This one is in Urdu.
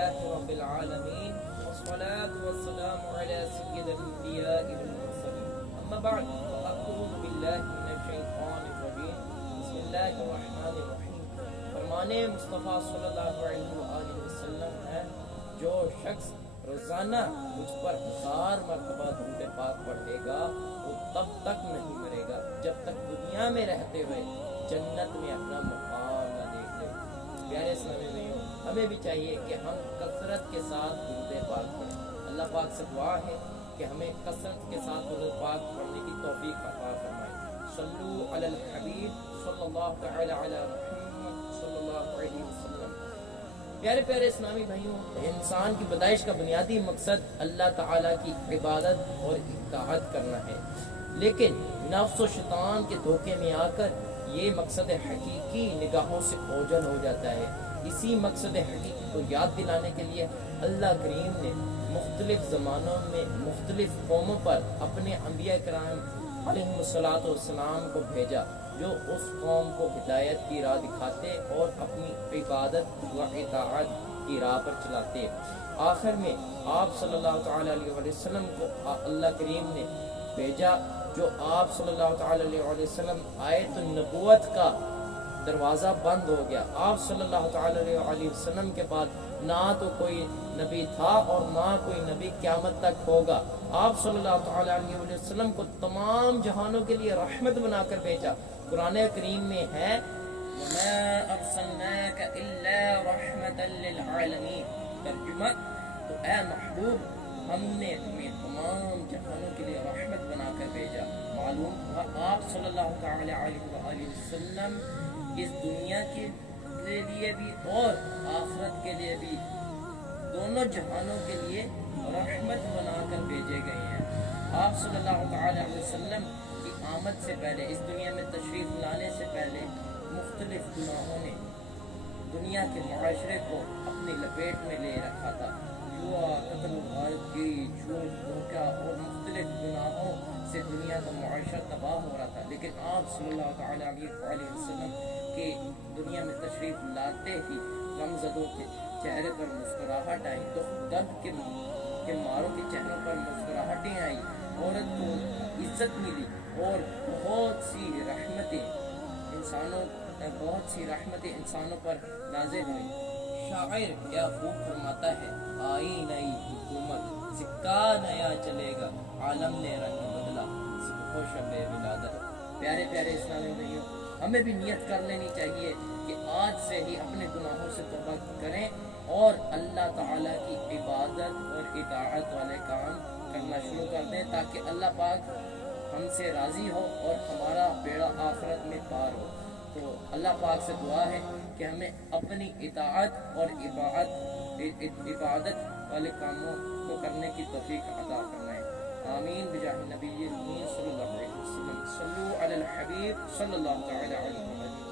لله رب العالمين والصلاة والسلام على سيد الأنبياء والمرسلين أما بعد فأعوذ بالله من الشيطان الرجيم بسم الله الرحمن الرحيم فرمان مصطفیٰ صلی اللہ علیہ وآلہ وسلم ہے جو شخص روزانہ مجھ پر 1000 مرتبہ درود پاک پڑھے گا وہ تب تک نہیں مرے گا جب تک دنیا میں رہتے ہوئے جنت میں اپنا مقام نہ دیکھ لے۔ پیارے اسلامی بھائیوں، ہمیں بھی چاہیے کہ ہم کثرت کے ساتھ درود پاک پڑھیں۔ اللہ پاک سے دعا ہے کہ ہمیں کثرت کے ساتھ درود پاک پڑھنے کی توفیق عطا فرمائے۔ صلو علی الحبیب صلی اللہ تعالی علی محمد صلی اللہ علیہ وسلم۔ پیارے پیارے اسلامی بھائیوں، انسان کی پیدائش کا بنیادی مقصد اللہ تعالیٰ کی عبادت اور اطاعت کرنا ہے، لیکن نفس و شیطان کے دھوکے میں آ کر یہ مقصد حقیقی نگاہوں سے اوجھل ہو جاتا ہے۔ اسی مقصد حقیقی کو یاد دلانے کے لیے اللہ کریم نے مختلف زمانوں میں مختلف قوموں پر اپنے انبیاء کرام علیہ الصلوۃ والسلام کو بھیجا جو اس قوم کو ہدایت کی راہ دکھاتے اور اپنی عبادت و اطاعت کی راہ پر چلاتے۔ آخر میں آپ صلی اللہ تعالی علیہ وسلم کو اللہ کریم نے بھیجا جو آپ صلی اللہ تعالی علیہ وسلم آئے تو نبوت کا دروازہ بند ہو گیا۔ آپ صلی اللہ تعالی علیہ وسلم کے بعد نہ تو کوئی نبی تھا اور نہ کوئی نبی قیامت تک ہوگا۔ آپ صلی اللہ تعالی علیہ وسلم کو تمام جہانوں کے لیے رحمت بنا کر بھیجا۔ قرآن کریم میں ہے وَمَا أَرْسَلْنَاكَ إِلَّا رَحْمَةً لِلْعَالَمِينَ، ترجمہ تو اے محبوب ہم نے تمہیں تمام جہانوں کے لیے رحمت بنا کر بھیجا۔ معلوم ہوا آپ صلی اللہ تعالی علیہ وآلہ وسلم اس دنیا کے لیے بھی اور آخرت کے لیے بھی دونوں جہانوں کے لیے رحمت بنا کر بھیجے گئے ہیں۔ آپ صلی اللہ تعالی علیہ وسلم کی آمد سے پہلے اس دنیا میں تشریف لانے سے پہلے مختلف گناہوں نے دنیا کے معاشرے کو اپنی لپیٹ میں لے رکھا تھا۔ جوا، قتل و غارت، جھوٹ، دھوکہ اور مختلف گناہوں سے دنیا کا معاشرہ تباہ ہو رہا تھا، لیکن آپ صلی اللہ تعالی علیہ وسلم کے دنیا میں تشریف لاتے ہی غمزدوں کے چہرے پر مسکراہٹ آئی، تو درد کے ماروں کے چہروں پر مسکراہٹیں آئی، عورت کو عزت ملی اور بہت سی رحمتیں انسانوں پر نازل ہوئی۔ شاعر کیا خوب فرماتا ہے، آئی نئی حکومت، سکہ نیا چلے گا، عالم نے رنگ بدلا، صبح و شب ولادت۔ پیارے پیارے اسلامی بھائیوں، ہمیں بھی نیت کر لینی چاہیے کہ آج سے ہی اپنے گناہوں سے توبہ کریں اور اللہ تعالیٰ کی عبادت اور اطاعت والے کام کرنا شروع کر دیں تاکہ اللہ پاک ہم سے راضی ہو اور ہمارا بیڑا آخرت میں پار ہو۔ تو اللہ پاک سے دعا ہے کہ ہمیں اپنی اطاعت اور عبادت والے کاموں کو کرنے کی توفیق عطا فرمائے۔ آمین بجاہ نبی الامین صلی اللہ علیہ وسلم۔ صلو علی الحبیب صلی اللہ تعالی علیہ وسلم۔